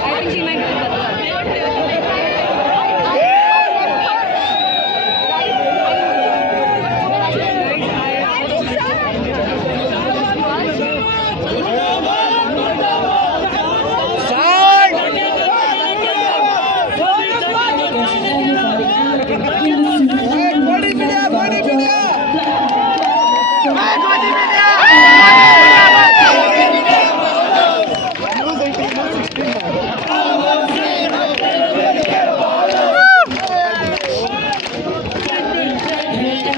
I think she might do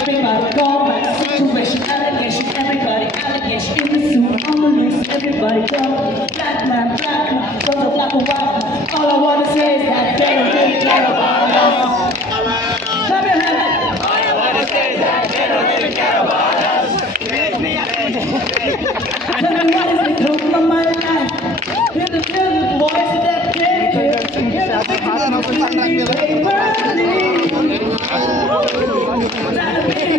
Everybody go back, situation, allegation, everybody allegation in the suit, on the loose, everybody go. Black man, from the black and white man. All I wanna say is that they don't really care about us. Clap your hands. All I wanna say is that they don't really care about us. Tell me what is the hope of my life? Hear the voice of that kid. Hear the thinking of the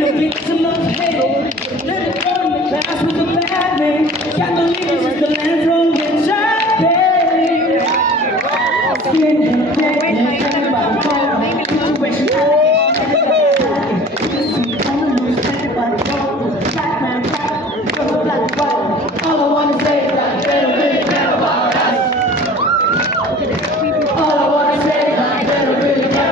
a victim of hate. Let it go in the past with a bad name. Can't believe this is the land from which I came. Skin in the pain, everybody call. Situation, allegation, on the loose, everybody go. Black man, go black, white. All I wanna say is that they don't really care about us. All I wanna say is that they don't really care.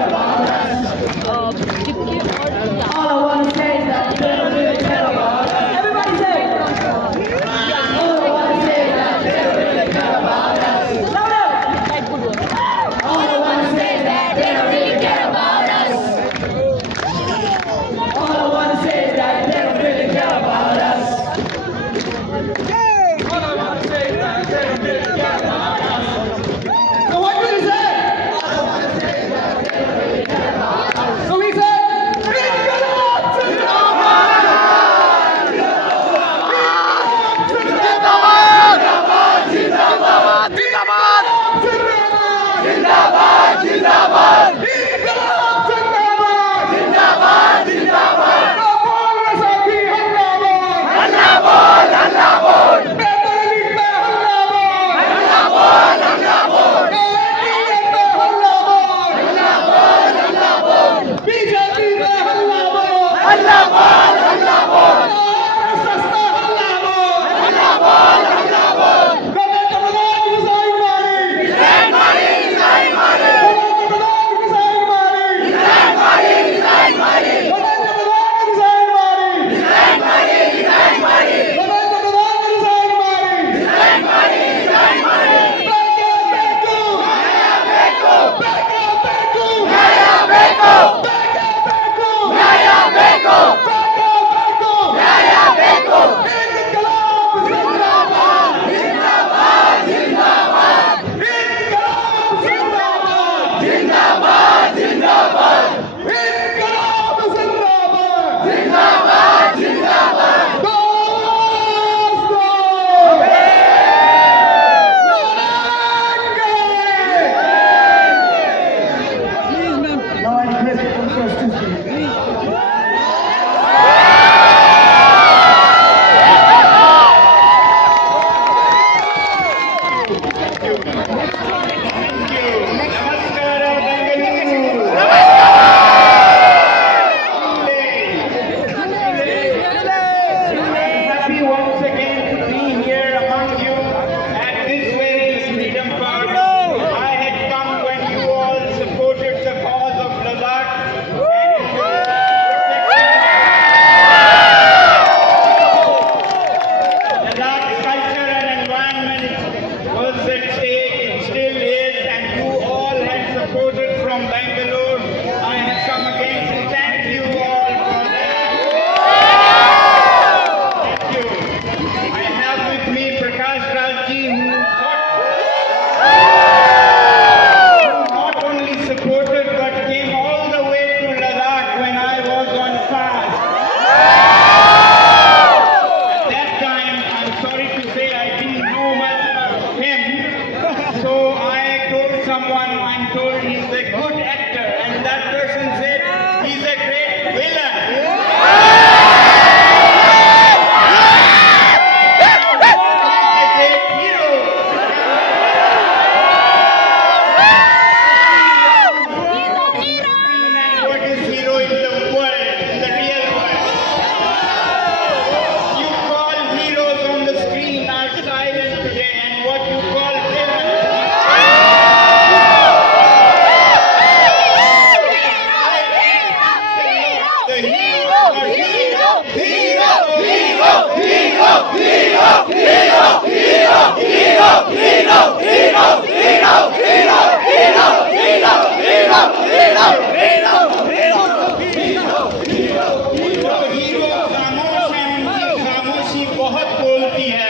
Hero खामोश है, उनकी खामोशी बहुत बोलती है।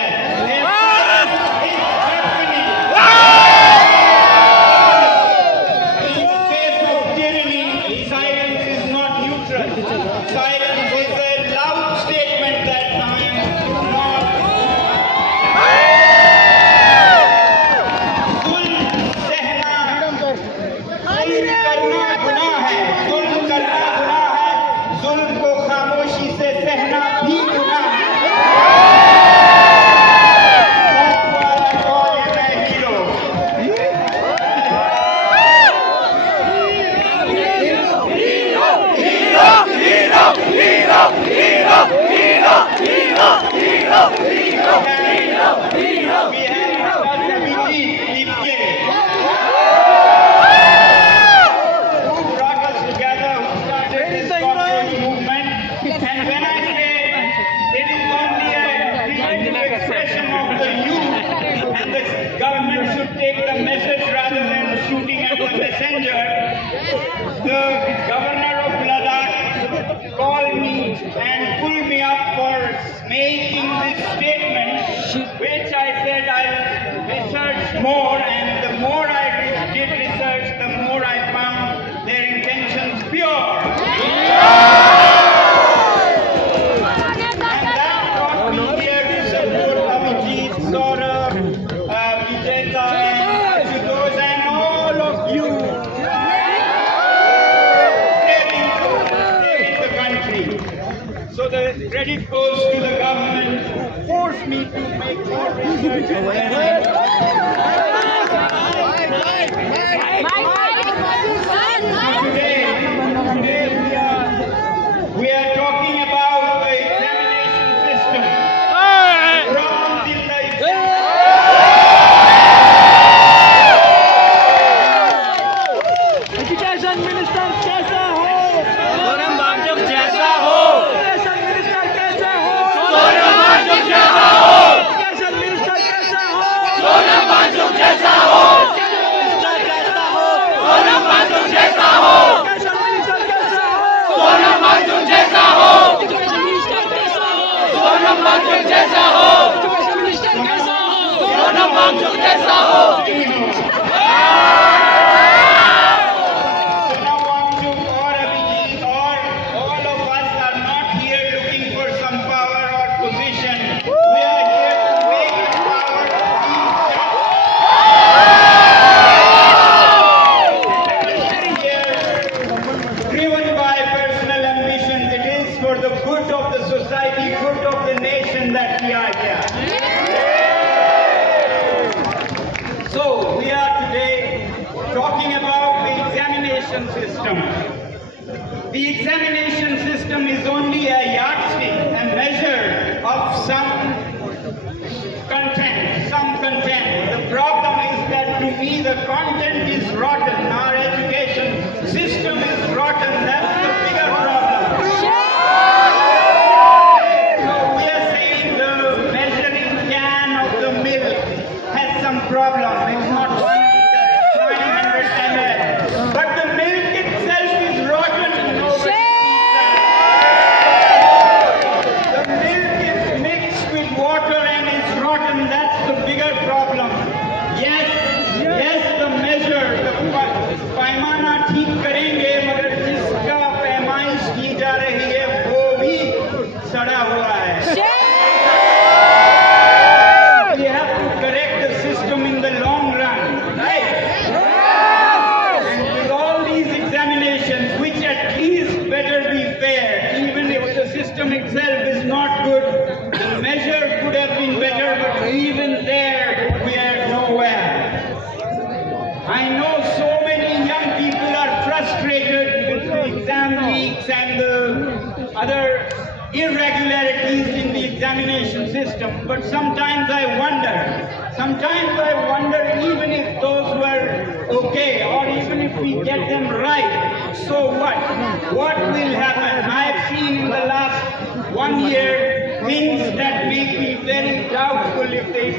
In the face of tyranny, silence is not neutral. Silence is a loud statement that I am not. जुल्म सहना, जुल्म करना गुनाह है, जुल्म करना गुनाह है, जुल्म को खामोशी से सहना भी गुनाह है। That's why I call him a hero. We have Abhijit Lipke, who brought us together, who started this cockroach movement. And when I say it is only a creative expression of the youth, and the government should take the message rather than shooting at the messenger, the governor of Ladakh called me and pulled me up for making this statement, which I said I'll research more, and the more I did research, the more I found their intentions pure. And that brought me here to support Abhijit, Saurabh, Vijeta, and Ashutosh, and all of you saving the country. So the credit goes to the government who forced me to make more research. And then today we are talking about the examination system. Problems in the education minister कैसा हो? सोनम वांगचुक जैसा हो, education minister कैसा हो? सोनम वांगचुक जैसा हो, education minister कैसा हो? सोनम वांगचुक जैसा हो, एजुकेशन मिनिस्टर कैसा हो? सोनम वांगचुक जैसा हो, एजुकेशन मिनिस्टर कैसा हो? सोनम वांगचुक जैसा हो, एजुकेशन मिनिस्टर कैसा हो? सोनम वांगचुक जैसा हो, एजुकेशन मिनिस्टर कैसा हो? सोनम वांगचुक जैसा हो। Sonam Wangchuk or Abhijit or all of us are not here looking for some power or position. We are here to make power be here driven by personal ambition. It is for the good of the society, good of the nation that we are here. So we are today talking about the examination system. The examination system is only a yardstick, a measure of some content. The problem is that to me the content is rotten. Our education system is rotten. That's the bigger problem. So we are saying the measuring can of the milk has some problem. It's not 1 liter, it's 900 ml. But the milk itself is rotten. Nobody sees that. The milk is mixed with water and is rotten. That's the bigger problem. Yes, the measure, the पैमाना ठीक करेंगे, मगर जिसका पैमाइश की जा रही है वो भी सड़ा हुआ है। We have to correct the system in the long run, right? And with all these examinations, which at least better be fair, even if the system itself is not good, the measure could have been better, but even there, we are nowhere. I know so many young people are frustrated with the exam leaks and the other irregularities in the examination system, but sometimes I wonder even if those were okay, or even if we get them right, so what will happen? I have seen in the last 1 year things that make me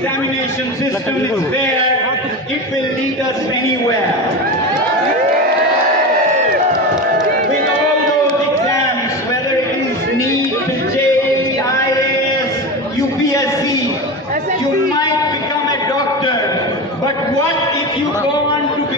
examination system is there, it will lead us anywhere. With all those exams, whether it is NEET, JEE, IAS, UPSC, you might become a doctor. But what if you go on to